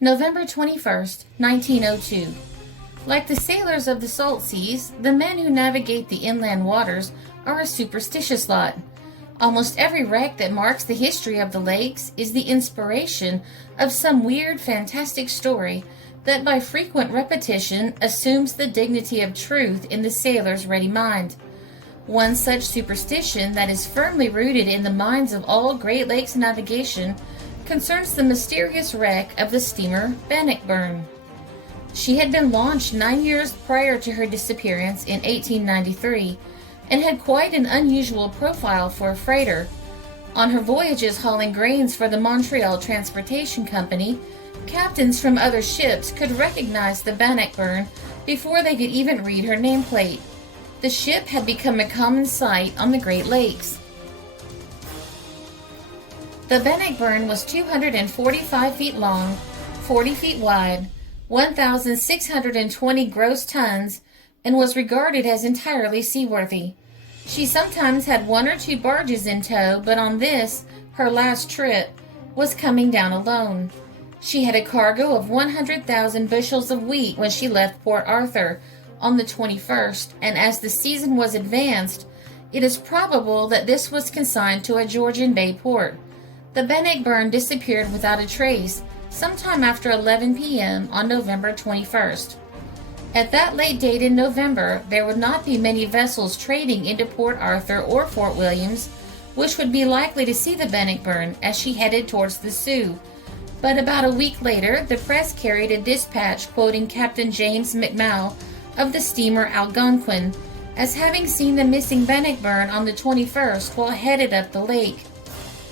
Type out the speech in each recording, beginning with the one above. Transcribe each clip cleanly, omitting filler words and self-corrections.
November 21st, 1902. Like the sailors of the salt seas, the men who navigate the inland waters are a superstitious lot. Almost every wreck that marks the history of the lakes is the inspiration of some weird, fantastic story that by frequent repetition assumes the dignity of truth in the sailor's ready mind. One such superstition that is firmly rooted in the minds of all Great Lakes navigation concerns the mysterious wreck of the steamer Bannockburn. She had been launched 9 years prior to her disappearance in 1893 and had quite an unusual profile for a freighter. On her voyages hauling grains for the Montreal Transportation Company, captains from other ships could recognize the Bannockburn before they could even read her nameplate. The ship had become a common sight on the Great Lakes. The Bannockburn was 245 feet long, 40 feet wide, 1,620 gross tons, and was regarded as entirely seaworthy. She sometimes had one or two barges in tow, but on this, her last trip, was coming down alone. She had a cargo of 100,000 bushels of wheat when she left Port Arthur on the 21st, and as the season was advanced, it is probable that this was consigned to a Georgian Bay port. The Bannockburn disappeared without a trace sometime after 11 p.m. on November 21st. At that late date in November, there would not be many vessels trading into Port Arthur or Fort Williams, which would be likely to see the Bannockburn as she headed towards the Sioux. But about a week later, the press carried a dispatch quoting Captain James McMowell of the steamer Algonquin as having seen the missing Bannockburn on the 21st while headed up the lake.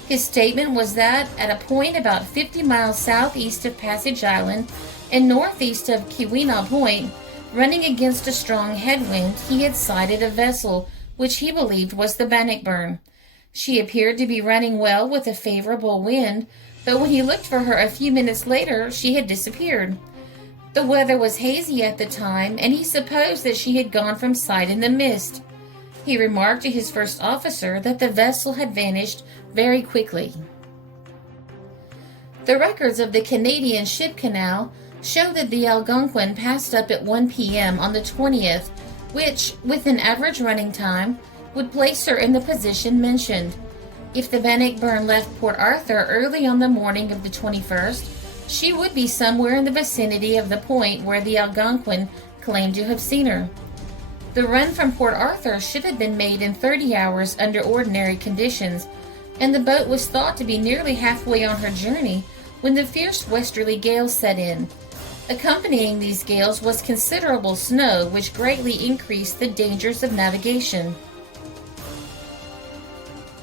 His statement was that at a point about 50 miles southeast of Passage Island and northeast of Keweenaw Point, running against a strong headwind, he had sighted a vessel which he believed was the Bannockburn. She appeared to be running well with a favorable wind, but when he looked for her a few minutes later, she had disappeared. The weather was hazy at the time, and he supposed that she had gone from sight in the mist. He remarked to his first officer that the vessel had vanished very quickly. The records of the Canadian Ship Canal show that the Algonquin passed up at 1 p.m. on the 20th, which, with an average running time, would place her in the position mentioned. If the Bannockburn left Port Arthur early on the morning of the 21st, she would be somewhere in the vicinity of the point where the Algonquin claimed to have seen her. The run from Port Arthur should have been made in 30 hours under ordinary conditions, and the boat was thought to be nearly halfway on her journey when the fierce westerly gales set in. Accompanying these gales was considerable snow, which greatly increased the dangers of navigation.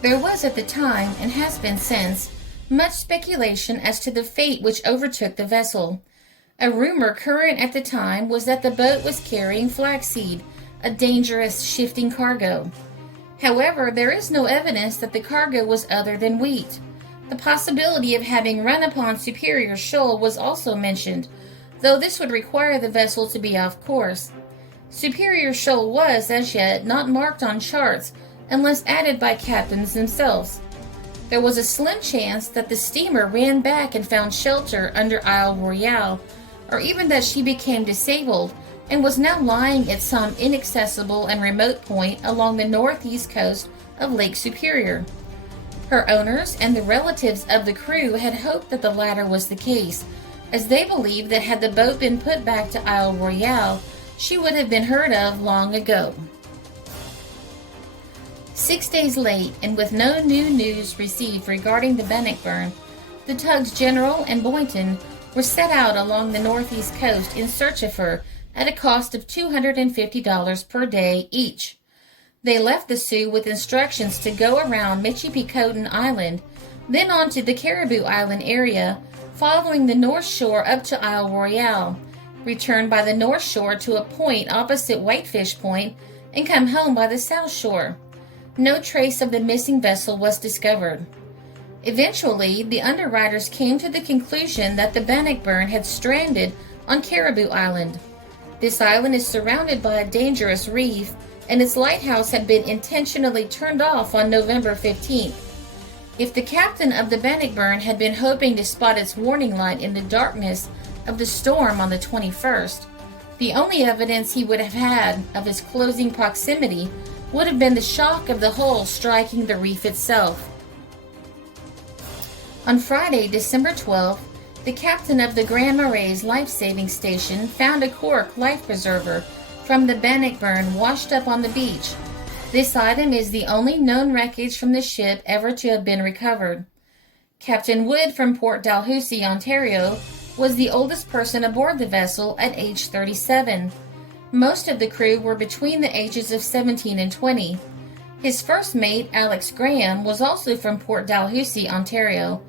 There was at the time, and has been since, much speculation as to the fate which overtook the vessel. A rumor current at the time was that the boat was carrying flaxseed, a dangerous shifting cargo. However, there is no evidence that the cargo was other than wheat. The possibility of having run upon Superior Shoal was also mentioned, though this would require the vessel to be off course. Superior Shoal was, as yet, not marked on charts unless added by captains themselves. There was a slim chance that the steamer ran back and found shelter under Isle Royale, or even that she became disabled and was now lying at some inaccessible and remote point along the northeast coast of Lake Superior. Her owners and the relatives of the crew had hoped that the latter was the case, as they believed that had the boat been put back to Isle Royale, she would have been heard of long ago. 6 days late, and with no new news received regarding the Bannockburn, the tugs General and Boynton were set out along the northeast coast in search of her at a cost of $250 per day each. They left the Sioux with instructions to go around Michipicoten Island, then on to the Caribou Island area, following the north shore up to Isle Royale, return by the north shore to a point opposite Whitefish Point, and come home by the south shore. No trace of the missing vessel was discovered. Eventually, the underwriters came to the conclusion that the Bannockburn had stranded on Caribou Island. This island is surrounded by a dangerous reef, and its lighthouse had been intentionally turned off on November 15th. If the captain of the Bannockburn had been hoping to spot its warning light in the darkness of the storm on the 21st, the only evidence he would have had of its closing proximity would have been the shock of the hull striking the reef itself. On Friday, December 12th, the captain of the Grand Marais life-saving station found a cork life preserver from the Bannockburn washed up on the beach. This item is the only known wreckage from the ship ever to have been recovered. Captain Wood from Port Dalhousie, Ontario, was the oldest person aboard the vessel at age 37. Most of the crew were between the ages of 17 and 20. His first mate, Alex Graham, was also from Port Dalhousie, Ontario.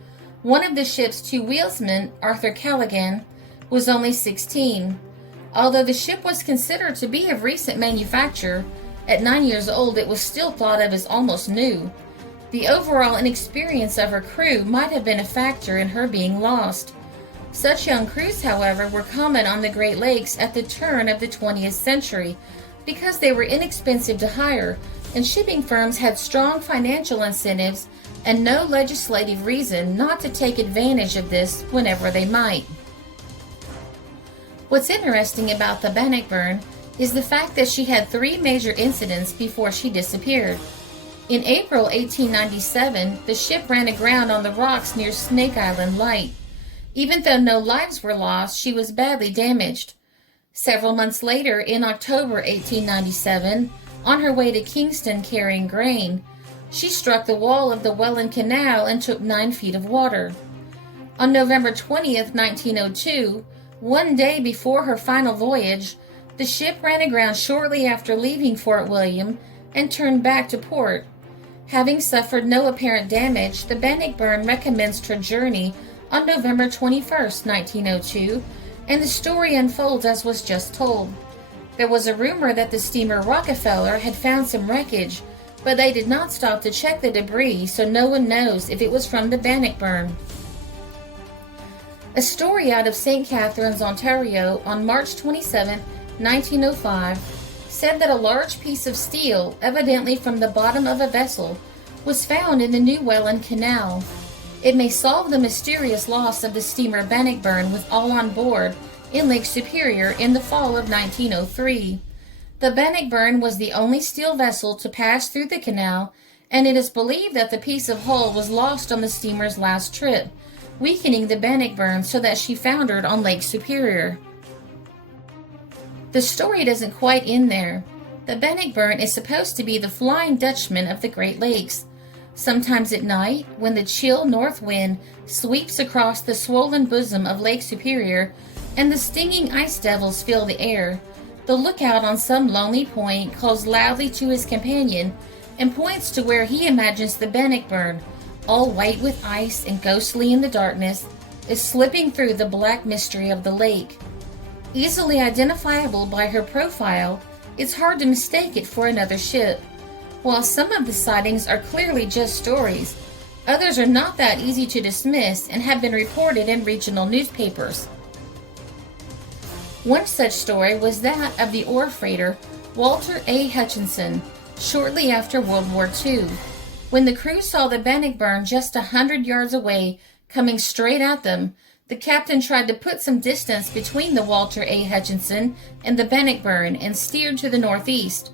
One of the ship's two wheelsmen, Arthur Callaghan, was only 16. Although the ship was considered to be of recent manufacture, at 9 years old it was still thought of as almost new. The overall inexperience of her crew might have been a factor in her being lost. Such young crews, however, were common on the Great Lakes at the turn of the 20th century because they were inexpensive to hire, and shipping firms had strong financial incentives and no legislative reason not to take advantage of this whenever they might. What's interesting about the Bannockburn is the fact that she had 3 major incidents before she disappeared. In April 1897, the ship ran aground on the rocks near Snake Island Light. Even though no lives were lost, she was badly damaged. Several months later, in October 1897, on her way to Kingston carrying grain, she struck the wall of the Welland Canal and took 9 feet of water. On November 20th, 1902, one day before her final voyage, the ship ran aground shortly after leaving Fort William and turned back to port. Having suffered no apparent damage, the Bannockburn recommenced her journey on November 21st, 1902, and the story unfolds as was just told. There was a rumor that the steamer Rockefeller had found some wreckage, but they did not stop to check the debris, so no one knows if it was from the Bannockburn. A story out of St. Catharines, Ontario, on March 27, 1905, said that a large piece of steel, evidently from the bottom of a vessel, was found in the New Welland Canal. It may solve the mysterious loss of the steamer Bannockburn with all on board in Lake Superior in the fall of 1903. The Bannockburn was the only steel vessel to pass through the canal, and it is believed that the piece of hull was lost on the steamer's last trip, weakening the Bannockburn so that she foundered on Lake Superior. The story doesn't quite end there. The Bannockburn is supposed to be the Flying Dutchman of the Great Lakes. Sometimes at night, when the chill north wind sweeps across the swollen bosom of Lake Superior and the stinging ice devils fill the air, the lookout on some lonely point calls loudly to his companion and points to where he imagines the Bannockburn, all white with ice and ghostly in the darkness, is slipping through the black mystery of the lake. Easily identifiable by her profile, it's hard to mistake it for another ship. While some of the sightings are clearly just stories, others are not that easy to dismiss and have been reported in regional newspapers. One such story was that of the ore freighter Walter A. Hutchinson, shortly after World War II. When the crew saw the Bannockburn just 100 yards away, coming straight at them, the captain tried to put some distance between the Walter A. Hutchinson and the Bannockburn and steered to the northeast.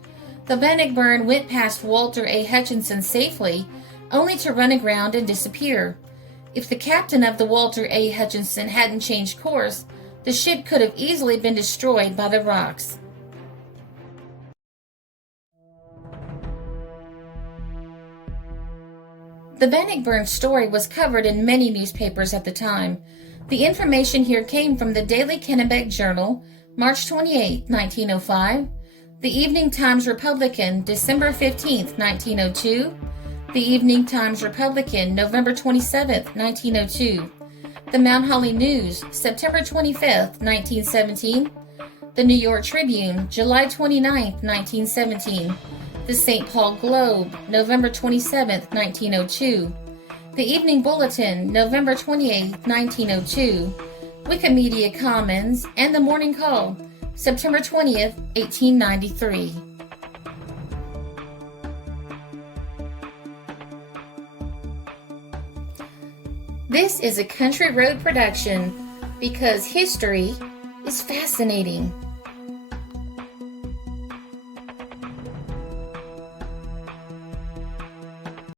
The Bannockburn went past Walter A. Hutchinson safely, only to run aground and disappear. If the captain of the Walter A. Hutchinson hadn't changed course, the ship could have easily been destroyed by the rocks. The Bannockburn story was covered in many newspapers at the time. The information here came from the Daily Kennebec Journal, March 28, 1905, the Evening Times Republican, December 15, 1902, the Evening Times Republican, November 27, 1902, the Mount Holly News, September 25, 1917, the New York Tribune, July 29, 1917, the St. Paul Globe, November 27, 1902, the Evening Bulletin, November 28, 1902, Wikimedia Commons, and the Morning Call, September 20th, 1893. This is a Country Road production because history is fascinating.